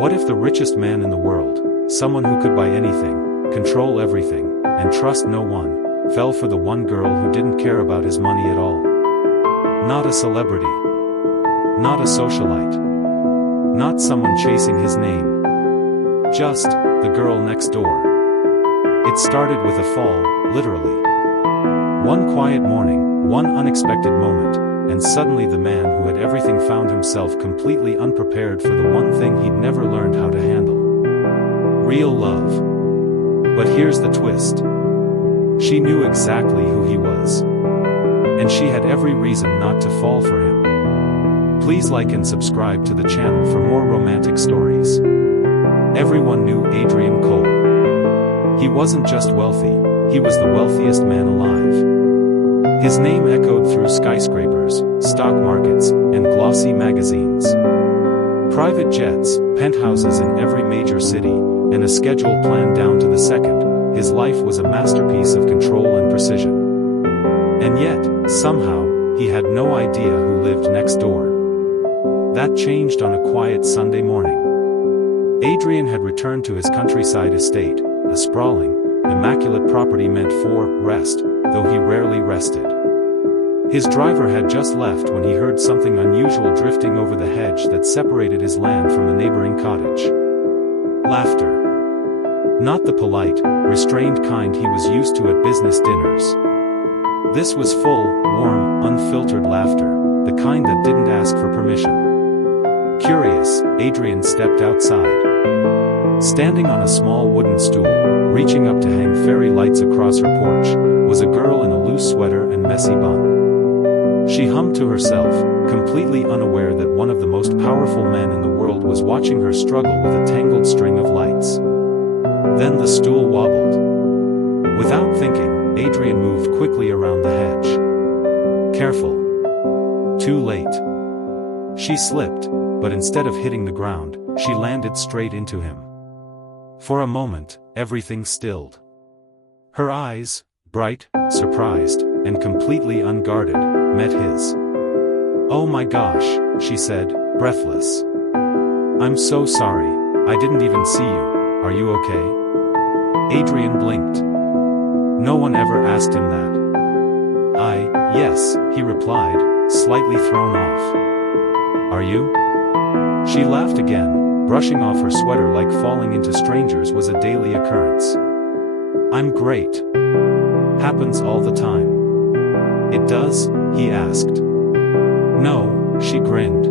What if the richest man in the world, someone who could buy anything, control everything, and trust no one, fell for the one girl who didn't care about his money at all? Not a celebrity. Not a socialite. Not someone chasing his name. Just the girl next door. It started with a fall, literally. One quiet morning, one unexpected moment, and suddenly the man who had everything found himself completely unprepared for the one thing he'd never learned how to handle. Real love. But here's the twist. She knew exactly who he was. And she had every reason not to fall for him. Please like and subscribe to the channel for more romantic stories. Everyone knew Adrian Cole. He wasn't just wealthy, he was the wealthiest man alive. His name echoed through skyscrapers, stock markets, and glossy magazines. Private jets, penthouses in every major city, and a schedule planned down to the second, his life was a masterpiece of control and precision. And yet, somehow, he had no idea who lived next door. That changed on a quiet Sunday morning. Adrian had returned to his countryside estate, a sprawling, immaculate property meant for rest, though he rarely rested. His driver had just left when he heard something unusual drifting over the hedge that separated his land from the neighboring cottage. Laughter. Not the polite, restrained kind he was used to at business dinners. This was full, warm, unfiltered laughter, the kind that didn't ask for permission. Curious, Adrian stepped outside. Standing on a small wooden stool, reaching up to hang fairy lights across her porch, was a girl in a loose sweater and messy bun. She hummed to herself, completely unaware that one of the most powerful men in the world was watching her struggle with a tangled string of lights. Then the stool wobbled. Without thinking, Adrian moved quickly around the hedge. Careful. Too late. She slipped, but instead of hitting the ground, she landed straight into him. For a moment, everything stilled. Her eyes, bright, surprised, and completely unguarded, met his. "Oh my gosh," she said, breathless. "I'm so sorry, I didn't even see you, are you okay?" Adrian blinked. No one ever asked him that. Yes, he replied, slightly thrown off. "Are you?" She laughed again, brushing off her sweater like falling into strangers was a daily occurrence. "I'm great. Happens all the time." "It does?" he asked. "No," she grinned.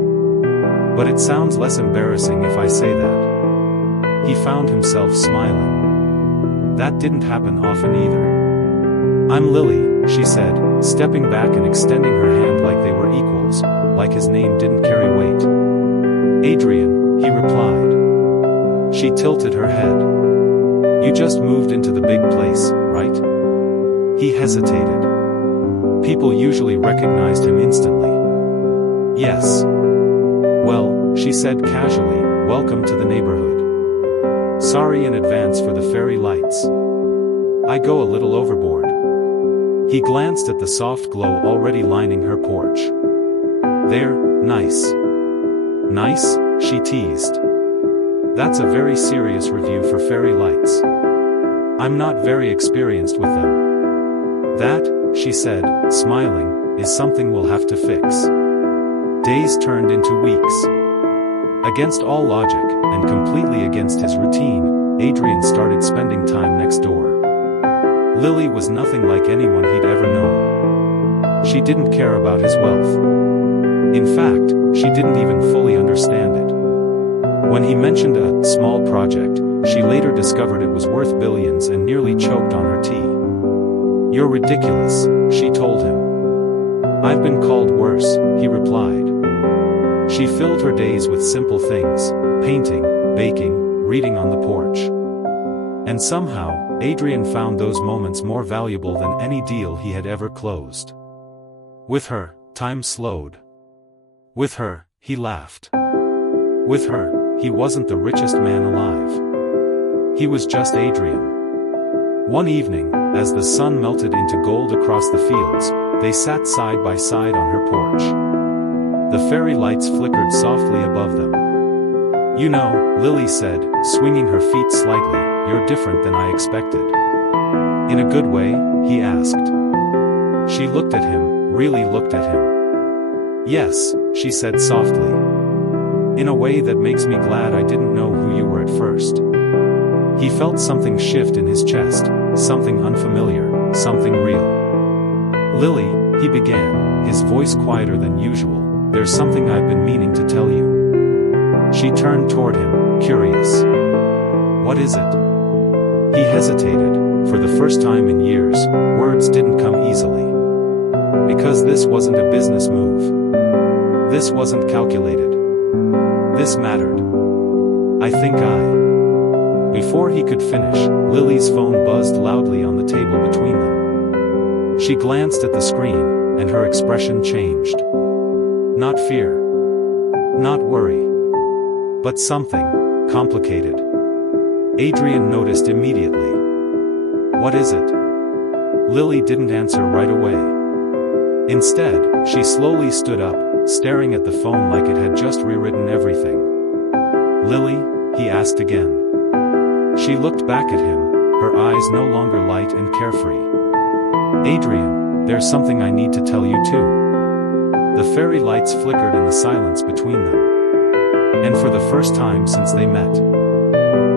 "But it sounds less embarrassing if I say that." He found himself smiling. That didn't happen often either. "I'm Lily," she said, stepping back and extending her hand like they were equals, like his name didn't carry weight. "Adrian," he replied. She tilted her head. "You just moved into the big place, right?" He hesitated. People usually recognized him instantly. "Yes." "Well," she said casually, "welcome to the neighborhood. Sorry in advance for the fairy lights. I go a little overboard." He glanced at the soft glow already lining her porch. "They're nice." "Nice?" she teased. "That's a very serious review for fairy lights. I'm not very experienced with them." "That," she said, smiling, "is something we'll have to fix." Days turned into weeks. Against all logic, and completely against his routine, Adrian started spending time next door. Lily was nothing like anyone he'd ever known. She didn't care about his wealth. In fact, she didn't even fully understand it. When he mentioned a small project, she later discovered it was worth billions and nearly choked on her tea. "You're ridiculous," she told him. "I've been called worse," he replied. She filled her days with simple things, painting, baking, reading on the porch. And somehow, Adrian found those moments more valuable than any deal he had ever closed. With her, time slowed. With her, he laughed. With her, he wasn't the richest man alive. He was just Adrian. One evening, as the sun melted into gold across the fields, they sat side by side on her porch. The fairy lights flickered softly above them. You know, Lily said, swinging her feet slightly, you're different than I expected. In a good way, he asked. She looked at him, really looked at him. Yes, she said softly. In a way that makes me glad I didn't know who you were at first. He felt something shift in his chest, something unfamiliar, something real. Lily, he began, his voice quieter than usual, there's something I've been meaning to tell you. She turned toward him, curious. What is it? He hesitated. For the first time in years, words didn't come easily. Because this wasn't a business move. This wasn't calculated. This mattered. I think Before he could finish, Lily's phone buzzed loudly on the table between them. She glanced at the screen, and her expression changed. Not fear. Not worry. But something complicated. Adrian noticed immediately. What is it? Lily didn't answer right away. Instead, she slowly stood up, staring at the phone like it had just rewritten everything. Lily? He asked again. She looked back at him, her eyes no longer light and carefree. Adrian, there's something I need to tell you too. The fairy lights flickered in the silence between them. And for the first time since they met,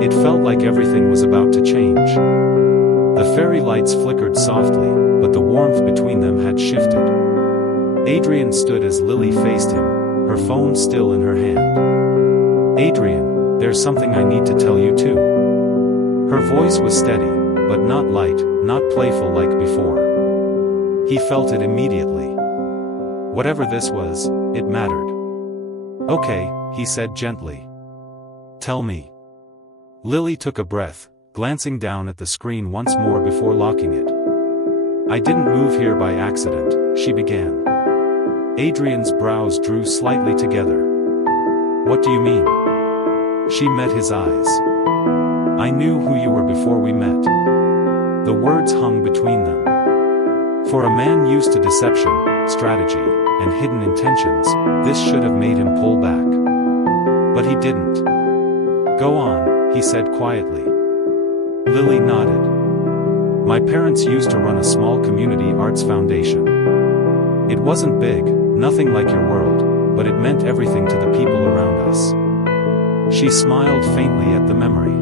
it felt like everything was about to change. The fairy lights flickered softly, but the warmth between them had shifted. Adrian stood as Lily faced him, her phone still in her hand. Adrian, there's something I need to tell you too. Her voice was steady, but not light, not playful like before. He felt it immediately. Whatever this was, it mattered. Okay, he said gently. Tell me. Lily took a breath, glancing down at the screen once more before locking it. I didn't move here by accident, she began. Adrian's brows drew slightly together. What do you mean? She met his eyes. I knew who you were before we met. The words hung between them. For a man used to deception, strategy, and hidden intentions, this should have made him pull back. But he didn't. Go on, he said quietly. Lily nodded. My parents used to run a small community arts foundation. It wasn't big, nothing like your world, but it meant everything to the people around us. She smiled faintly at the memory.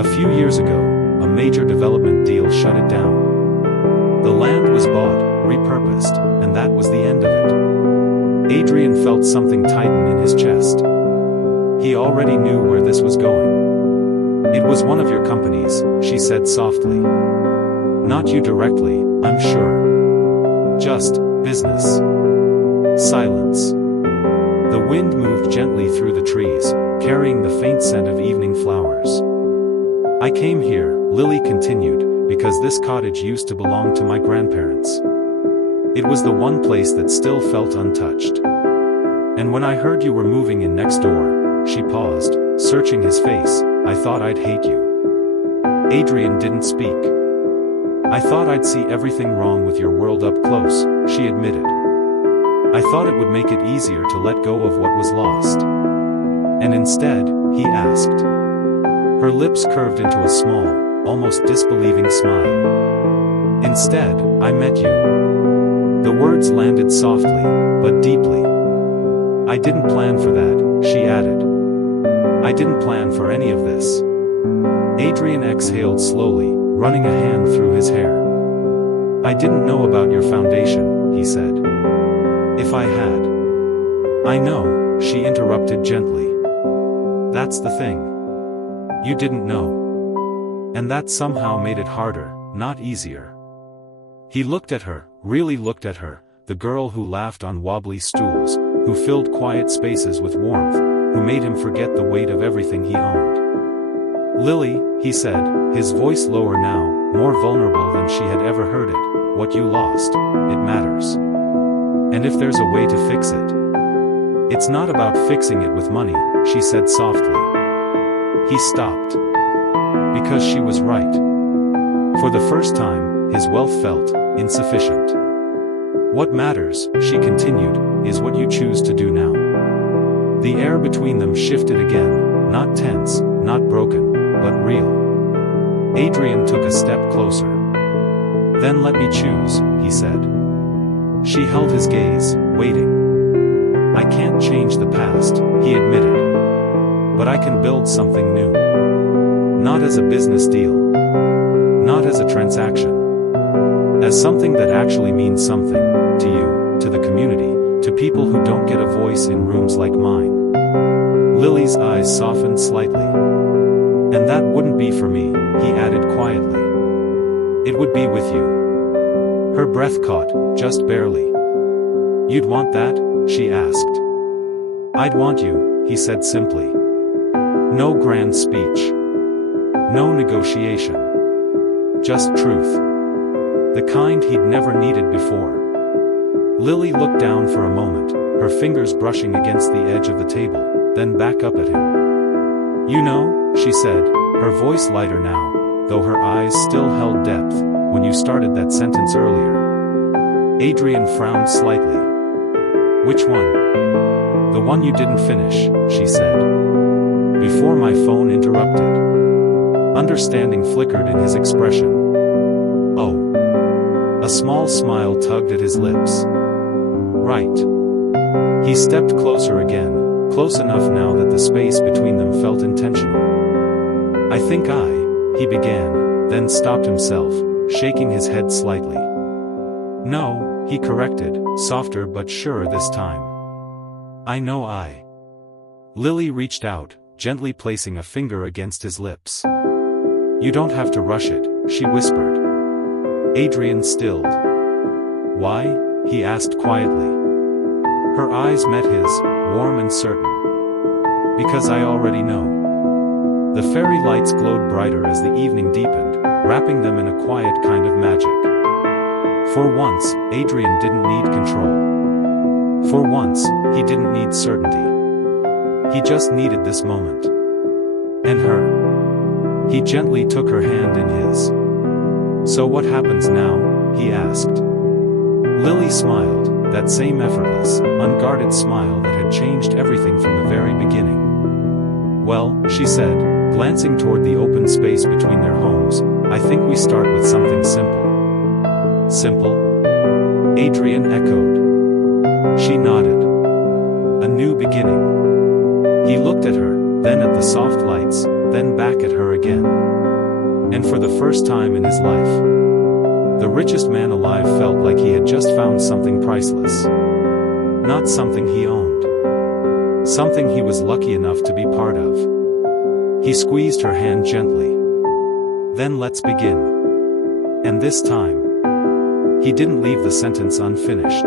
A few years ago, a major development deal shut it down. The land was bought, repurposed, and that was the end of it. Adrian felt something tighten in his chest. He already knew where this was going. It was one of your companies, she said softly. Not you directly, I'm sure. Just business. Silence. The wind moved gently through the trees, carrying the faint scent of evening flowers. I came here, Lily continued, because this cottage used to belong to my grandparents. It was the one place that still felt untouched. And when I heard you were moving in next door, she paused, searching his face, I thought I'd hate you. Adrian didn't speak. I thought I'd see everything wrong with your world up close, she admitted. I thought it would make it easier to let go of what was lost. And instead, he asked. Her lips curved into a small, almost disbelieving smile. Instead, I met you. The words landed softly, but deeply. I didn't plan for that, she added. I didn't plan for any of this. Adrian exhaled slowly, running a hand through his hair. I didn't know about your foundation, he said. If I had. I know, she interrupted gently. That's the thing. You didn't know. And that somehow made it harder, not easier. He looked at her, really looked at her, the girl who laughed on wobbly stools, who filled quiet spaces with warmth, who made him forget the weight of everything he owned. Lily, he said, his voice lower now, more vulnerable than she had ever heard it, what you lost, it matters. And if there's a way to fix it. It's not about fixing it with money, she said softly. He stopped. Because she was right. For the first time, his wealth felt insufficient. What matters, she continued, is what you choose to do now. The air between them shifted again, not tense, not broken, but real. Adrian took a step closer. "Then let me choose," he said. She held his gaze, waiting. "I can't change the past," he admitted. "But I can build something new. Not as a business deal. Not as a transaction. As something that actually means something, to you, to the community, to people who don't get a voice in rooms like mine." Lily's eyes softened slightly. "And that wouldn't be for me," he added quietly. "It would be with you." Her breath caught, just barely. "You'd want that?" she asked. "I'd want you," he said simply. No grand speech. No negotiation. Just truth. The kind he'd never needed before. Lily looked down for a moment, her fingers brushing against the edge of the table, then back up at him. "You know," she said, her voice lighter now, though her eyes still held depth, "when you started that sentence earlier." Adrian frowned slightly. "Which one?" "The one you didn't finish," she said. Before my phone interrupted. Understanding flickered in his expression. "Oh." A small smile tugged at his lips. "Right." He stepped closer again, close enough now that the space between them felt intentional. "I think he began, then stopped himself, shaking his head slightly. "No," he corrected, softer but surer this time. "I know Lily reached out, gently placing a finger against his lips. "You don't have to rush it," she whispered. Adrian stilled. "Why?" he asked quietly. Her eyes met his, warm and certain. "Because I already know." The fairy lights glowed brighter as the evening deepened, wrapping them in a quiet kind of magic. For once, Adrian didn't need control. For once, he didn't need certainty. He just needed this moment. And her. He gently took her hand in his. "So what happens now?" he asked. Lily smiled, that same effortless, unguarded smile that had changed everything from the very beginning. "Well," she said, glancing toward the open space between their homes, "I think we start with something simple." "Simple?" Adrian echoed. She nodded. "A new beginning." He looked at her, then at the soft lights, then back at her again. And for the first time in his life, the richest man alive felt like he had just found something priceless. Not something he owned. Something he was lucky enough to be part of. He squeezed her hand gently. "Then let's begin." And this time, he didn't leave the sentence unfinished.